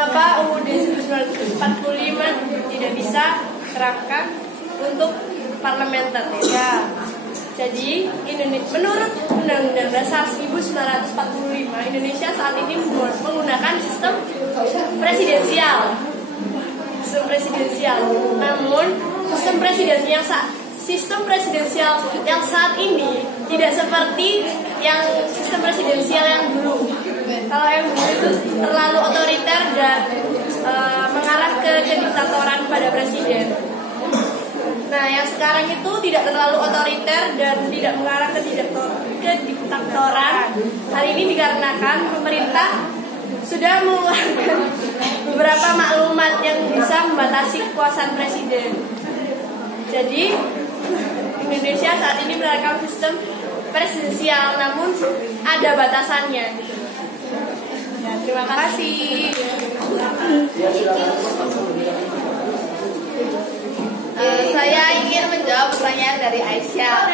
mengapa UUD 1945 tidak bisa diterapkan untuk parlementer ya. Jadi menurut Undang-Undang Dasar 1945 Indonesia saat ini menggunakan sistem presidensial. Namun sistem presidensial yang saat ini tidak seperti yang sistem presidensial yang dulu. Kalau yang dulu itu terlalu otoriter dan mengarah ke kediktatoran pada presiden. Nah, yang sekarang itu tidak terlalu otoriter dan tidak mengarah ke diktatoran. Hal ini dikarenakan pemerintah sudah mengeluarkan beberapa maklumat yang bisa membatasi kekuasaan presiden. Jadi, Indonesia saat ini menerapkan sistem presidensial, namun ada batasannya. Ya, terima kasih. Saya ingin menjawab pertanyaan dari Aisyah.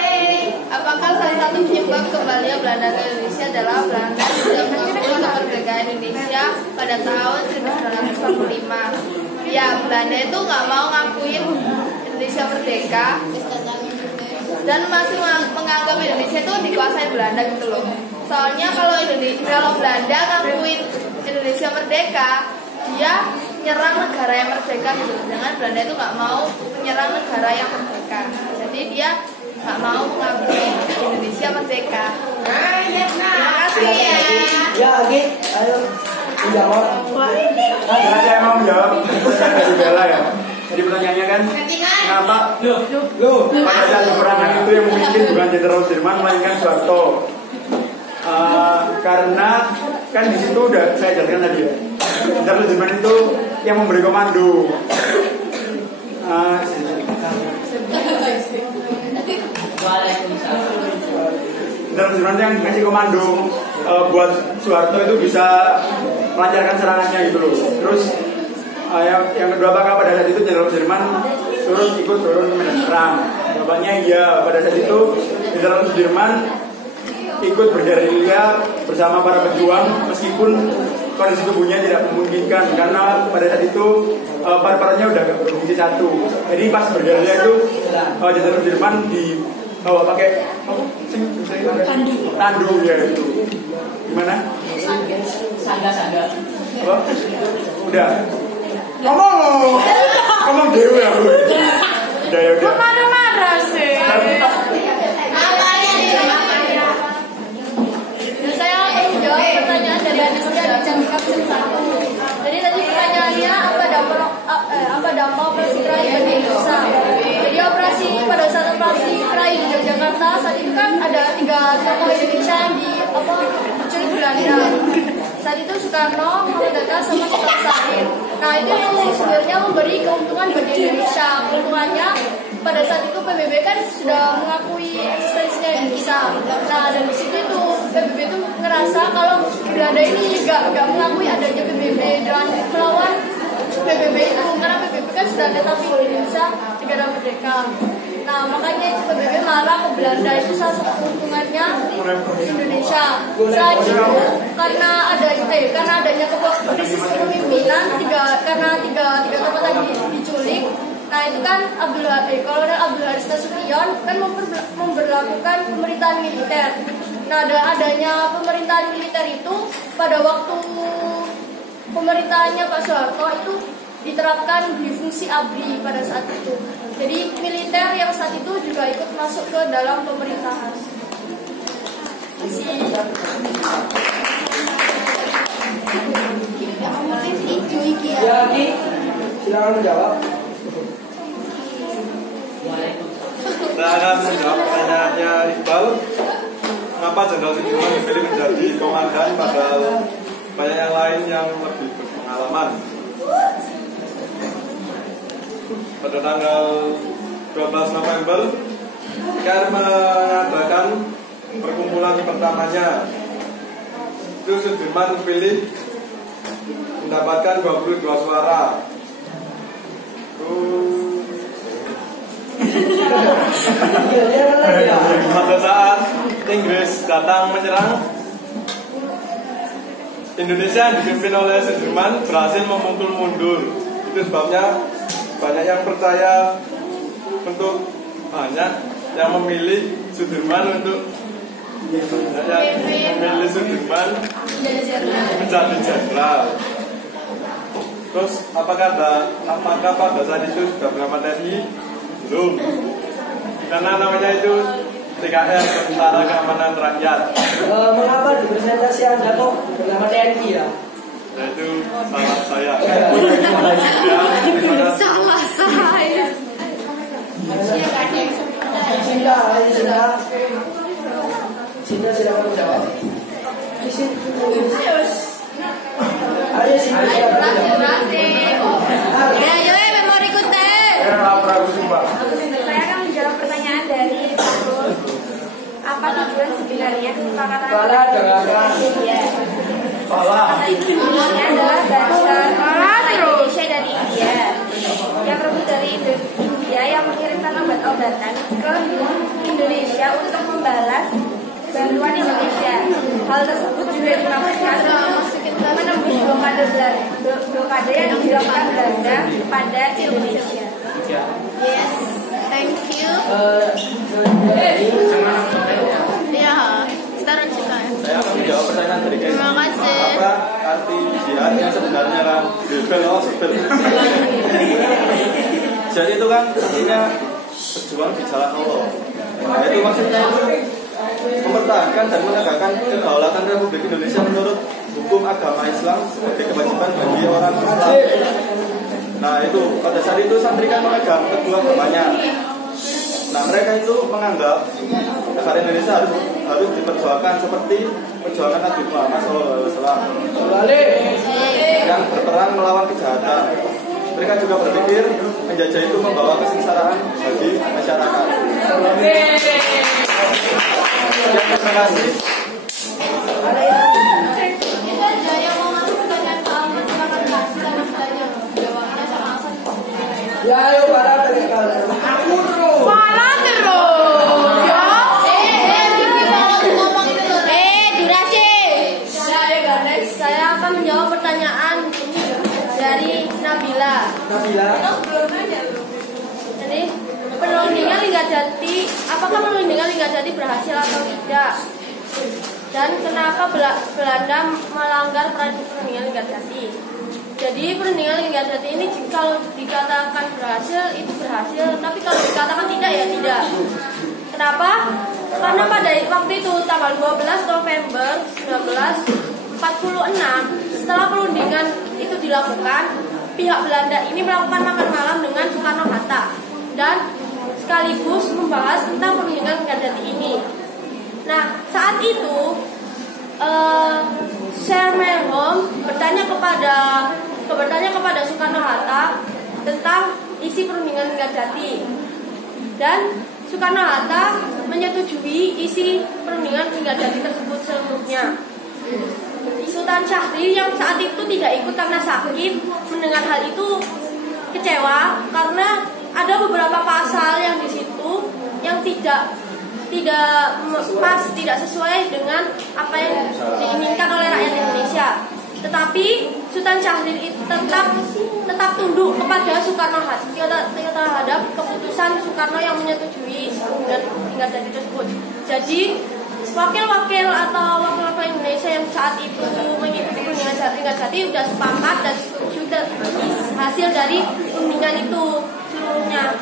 Apakah salah satu penyebab kembalinya Belanda ke Indonesia adalah Belanda tidak mengakui kemerdekaan Indonesia pada tahun 1945? Ya, Belanda itu nggak mau ngakuin Indonesia merdeka dan masih menganggap Indonesia itu dikuasai Belanda gitu loh. Soalnya kalau Belanda ngakuin Indonesia merdeka, dia menyerang negara yang merdeka gitu. Sedangkan Belanda itu nggak mau menyerang negara yang merdeka. Jadi dia nggak mau mengakui Indonesia merdeka. Terima kasih ya. Ya, Agi, ayo menjawab. Karena saya mau menjawab pertanyaan dari Bella ya. Jadi pertanyaannya kan, kenapa pada saat peperangan itu yang memimpin bukan Jenderal Sudirman melainkan Soeharto? Karena kan di situ udah saya jelaskan tadi ya. Jenderal Sudirman itu yang memberi komando. Jenderal Sudirman yang ngasih komando buat Soeharto itu bisa melancarkan serangannya gitu loh. Terus yang kedua, apakah pada saat itu Jenderal Sudirman ikut turun ke medan perang? Jawabannya iya. Pada saat itu Jenderal Sudirman ikut bergerilya bersama para pejuang meskipun kondisi tubuhnya tidak memungkinkan, karena pada saat itu paru-parunya udah gak berfungsi satu. Jadi pas bergerilya itu Jenderal Sudirman dibawa pakai tandu ya itu. Gimana? Sangga. Oh, udah. Ngomong dewe ya. Udah. Marah-marah sih. Saya menjawab pertanyaan dari Anisya di Jambi Kapsul 1. Jadi tadi pertanyaannya apa dampak operasi Krai bagi Indonesia? Jadi pada saat operasi Krai di Yogyakarta saat itu kan ada 3 tokoh Indonesia yang diculik Belanda. Saat itu Soekarno, Muhammad Hatta, sama Sultan Syahrir. Nah, itu yang sebenarnya memberi keuntungan bagi Indonesia. Keuntungannya pada saat itu PBB kan sudah mengakui eksistensinya Indonesia. Nah, dari situ itu PBB itu ngerasa kalau Belanda ini nggak mengakui adanya PBB dan melawan PBB itu, karena PBB kan sudah tetap di Indonesia negara merdeka. Nah, makanya itu PBB marah ke Belanda. Itu salah satu keuntungannya Indonesia. Saat itu karena adanya krisis kepemimpinan, karena tiga tokoh tadi diculik. Nah, itu kan Kolonel Abdul Haris Nasution kan memberlakukan pemerintahan militer. Nah, adanya pemerintahan militer itu pada waktu pemerintahannya Pak Soeharto itu diterapkan di fungsi ABRI pada saat itu. Jadi militer yang saat itu juga ikut masuk ke dalam pemerintahan. Ya, Agi, silakan menjawab. Saya akan menjawab pertanyaannya Iqbal. Kenapa Jenderal Sudirman dipilih menjadi komandan padahal banyak yang lain yang lebih berpengalaman? Pada tanggal 12 November, KR mengadakan perkumpulan pertamanya. Itu Sudirman dipilih mendapatkan 22 suara. Pada saat Inggris datang menyerang, Indonesia yang dipimpin oleh Sudirman berhasil memukul mundur. Itu sebabnya banyak yang percaya untuk banyak yang memilih Sudirman untuk memilih Sudirman menjadi jenderal. Terus apakah pada saat itu sudah bernama TNI? Belum. Karena namanya itu TKR, Tentara Keamanan Rakyat. Mengapa di presentasi Anda kok bernama TNI ya? Itu salah saya. Salah saya. Sinta silakan menjawab. Ayo Sinta silakan menjawab. Ya, memori kunte. Saya akan menjawab pertanyaan dari Paul. Apa tujuan sebenarnya kesepakatan Indonesia? Kesepakatan Indonesia adalah bangsa Indonesia dan India yang merebut dari India yang mengirimkan obat-obatan ke Indonesia untuk membalas bantuan Indonesia. Hal tersebut juga dimaksudkan menembus blokade yang dilakukan Belanda pada Indonesia. Yes, thank you. Ya, sekarang juga. Saya akan menjawab pertanyaan dari Kak. Terima kasih. Apa arti jihad yang sebenarnya kan? Jadi itu kan artinya berjuang di jalan Allah. Nah, itu maksudnya itu mempertahankan dan menegakkan kedaulatan Republik Indonesia menurut hukum agama Islam sebagai kewajiban bagi orang Islam. Nah itu pada saat itu santri kan memegang kedua agamanya. Nah mereka itu menganggap negara Indonesia harus diperjuangkan seperti perjuangan Nabi Muhammad SAW yang berperang melawan kejahatan. Mereka juga berpikir menjajah itu membawa kesengsaraan bagi masyarakat. Terima kasih. Ya ayo para pendengar. Malah terus. Durasi. Saya akan menjawab pertanyaan dari Nabila. Jadi perundingan Linggadjati, apakah perundingan Linggadjati berhasil atau tidak? Dan kenapa Belanda melanggar perundingan Linggadjati? Jadi perundingan Linggadjati ini kalau dikatakan berhasil itu berhasil, tapi kalau dikatakan tidak ya tidak. Kenapa? Karena pada waktu itu tanggal 12 November 1946 setelah perundingan itu dilakukan, pihak Belanda ini melakukan makan malam dengan Soekarno-Hatta dan sekaligus membahas tentang perundingan Linggadjati ini. Nah saat itu Shermerhom bertanya kepada Soekarno-Hatta tentang isi perundingan Linggadjati dan Soekarno-Hatta menyetujui isi perundingan Linggadjati tersebut seluruhnya. Sultan Syahrir yang saat itu tidak ikut karena sakit mendengar hal itu kecewa karena ada beberapa pasal yang di situ yang tidak pas, tidak sesuai dengan apa yang diinginkan oleh rakyat Indonesia. Tetapi Sultan Syahrir itu tetap tunduk kepada Soekarno-Hatta terhadap keputusan Soekarno yang menyetujui Linggadjati tersebut. Jadi wakil-wakil atau wakil-wakil Indonesia yang saat itu mengikuti perundingan Linggadjati sudah sepakat dan sudah hasil dari perundingan itu seluruhnya.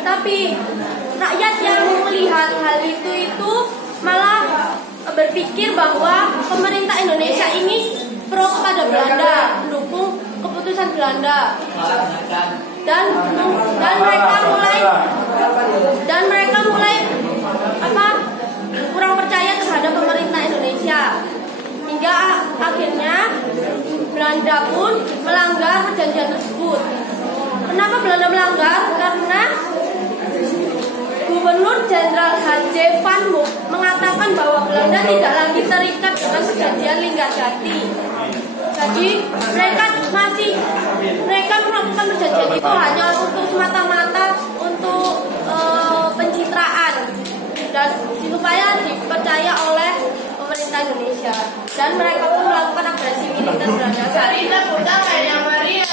Tapi rakyat yang melihat hal itu malah berpikir bahwa pemerintah Indonesia ini pro kepada Belanda, mendukung keputusan Belanda, dan mereka mulai kurang percaya terhadap pemerintah Indonesia hingga akhirnya Belanda pun melanggar perjanjian tersebut. Kenapa Belanda melanggar? Karena Gubernur Jenderal H.J. Van Mook mengatakan bahwa Belanda tidak lagi terikat dengan perjanjian Linggadjati. Jadi mereka melakukan perjanjian itu hanya untuk semata-mata untuk pencitraan dan supaya dipercaya oleh Indonesia dan mereka pun melakukan agresi militer Belanda. Sarina Buta kayaknya Maria.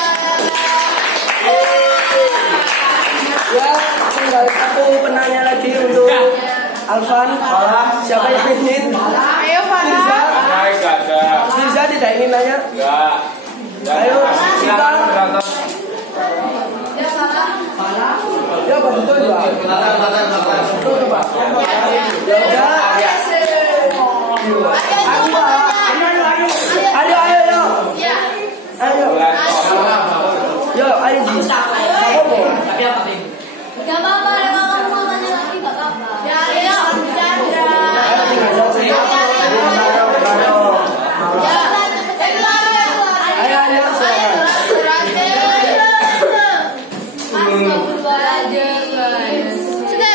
Ya, tinggal satu penanya lagi untuk Alvan. Siapa yang ingin? Ayo Fana. Firza tidak ingin nanya? Ayo, Sita. Ya, betul juga. Betul coba. Ya udah. Ayo. Ya. Ayo. Yo, ayo Ji. Gak apa-apa, kalau kamu mau tanya lagi gak apa-apa. Ya, ayo. Chandra. Ayo tinggal jawab. Ayo, silakan.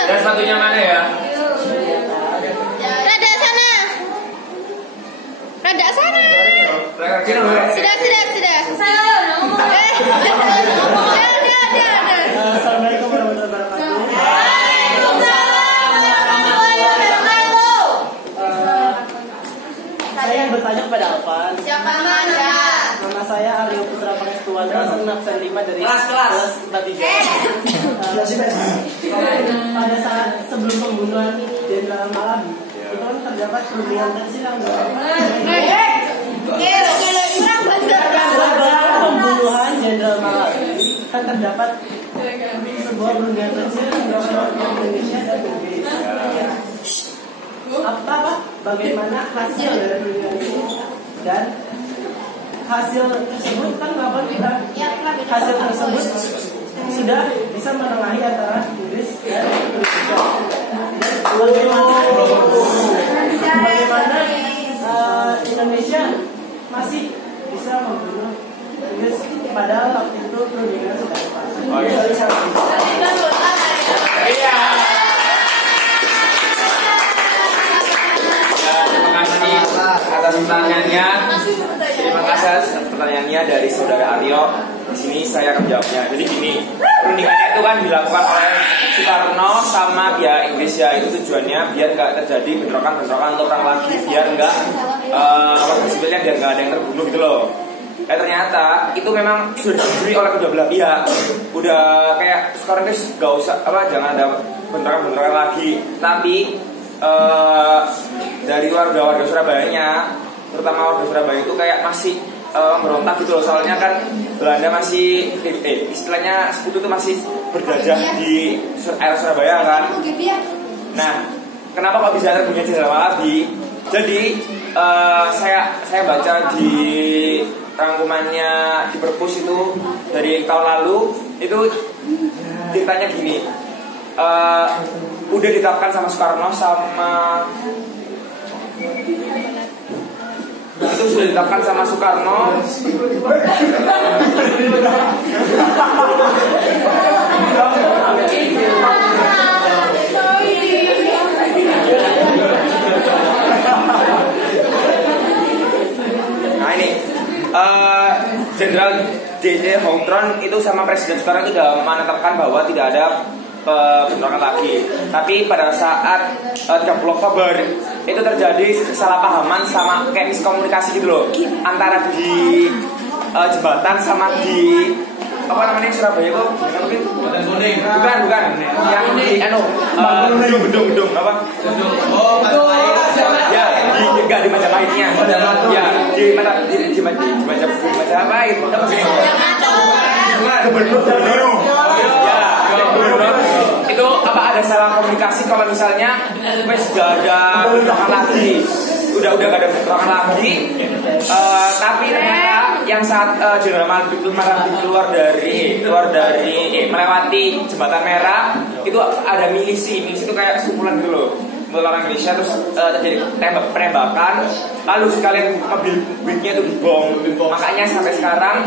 Dan satunya mana ya? Rada sana. Sudah. Assalamualaikum warahmatullahi wabarakatuh. Saya yang bertanya kepada Alvan. Siapa Amanda? Nama saya Aryo Putra Pangestuan, kelas 6 absen 5 dari kelas 43. Pada saat sebelum pembunuhan Jenderal Malabi, itu kan terdapat kerugian kecil yang pembunuhan Jenderal Malabi kan terdapat sebuah kerugian kecil yang dilakukan Indonesia dan Indonesia. Bagaimana hasil dari kerugian itu dan hasil tersebut kan kapan kita hasil tersebut sudah bisa menengahi antara Inggris dan Indonesia. Bagaimana Indonesia masih bisa membunuh Inggris padahal waktu itu perundingan sudah lepas. Iya. Terima kasih atas pertanyaannya. Terima kasih atas pertanyaannya dari saudara Aryo. Di sini saya akan jawabnya. Jadi gini, perundingannya itu kan dilakukan oleh Soekarno sama pihak Inggris ya. Itu tujuannya biar nggak terjadi bentrokan-bentrokan untuk perang lagi, biar nggak biar nggak ada yang terbunuh gitu loh. Ternyata itu memang sudah disetujui oleh kedua belah pihak. Udah kayak sekarang guys gak usah jangan ada bentrokan-bentrokan lagi. Tapi dari warga-warga Surabayanya, terutama warga Surabaya itu kayak masih berontak gitu loh. Soalnya kan Belanda masih istilahnya sekutu itu masih berjajah di area Surabaya kan. Nah, kenapa kok bisa terbunuhnya Jenderal Malabi? Jadi saya baca di rangkumannya di perpus itu dari tahun lalu itu ceritanya gini, udah ditetapkan sama Soekarno sama itu sudah ditetapkan sama Soekarno. Nah ini Jenderal D.J. Hongtron itu sama Presiden Soekarno itu sudah menetapkan bahwa tidak ada bentrokan lagi. Tapi pada saat 30 Oktober itu terjadi kesalahpahaman sama kayak miskomunikasi gitu loh, antara di jembatan sama di apa namanya Surabaya kok? Bukan yang di gedung apa? Ya di Majapahitnya. Ya di Majapahit. Itu apa ada salah komunikasi kalau misalnya wes gak ada bentrokan lagi, udah gak ada bentrokan lagi, tapi ternyata yang saat Jenderal Malabi keluar dari melewati jembatan merah itu ada milisi itu kayak sekumpulan gitu loh, orang Indonesia, terus terjadi penembakan, lalu sekalian mobil buiknya itu dibom. Makanya sampai sekarang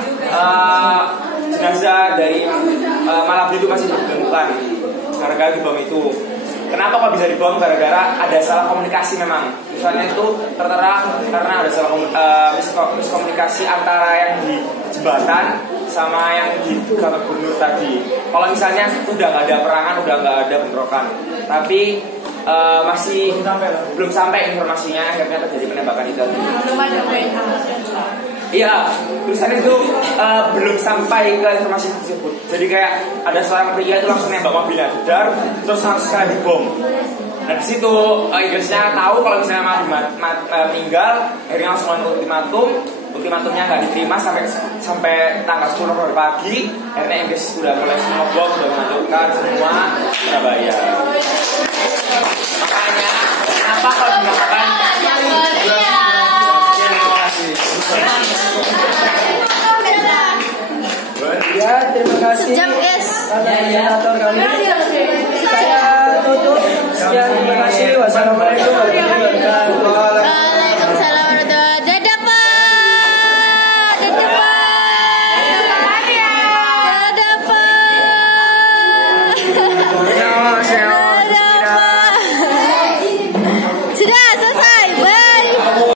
jenazah dari Malabi itu masih ditemukan gara-gara dibom itu. Kenapa kok bisa dibom? Gara-gara ada salah komunikasi memang. Misalnya itu tertera karena ada salah miskomunikasi antara yang di jembatan sama yang di kantor gubernur tadi. Kalau misalnya udah nggak ada perangan, udah nggak ada bentrokan, tapi masih belum sampai informasinya, akhirnya terjadi penembakan itu. Belum ada WA. Iya, tulisan itu belum sampai ke informasi tersebut. Jadi kayak ada seorang pria itu langsung nembak mobilnya jedar, terus langsung sekali dibom. Nah di situ Inggrisnya tahu kalau misalnya meninggal, akhirnya langsung ultimatum. Ultimatumnya nggak diterima sampai tanggal 10 November pagi. Akhirnya Inggris sudah mulai ngebom, sudah menunjukkan semua Surabaya. Makanya kenapa kalau dikatakan Ya, terima kasih Sejam, guys. atas moderator kami. Saya tutup. Sekian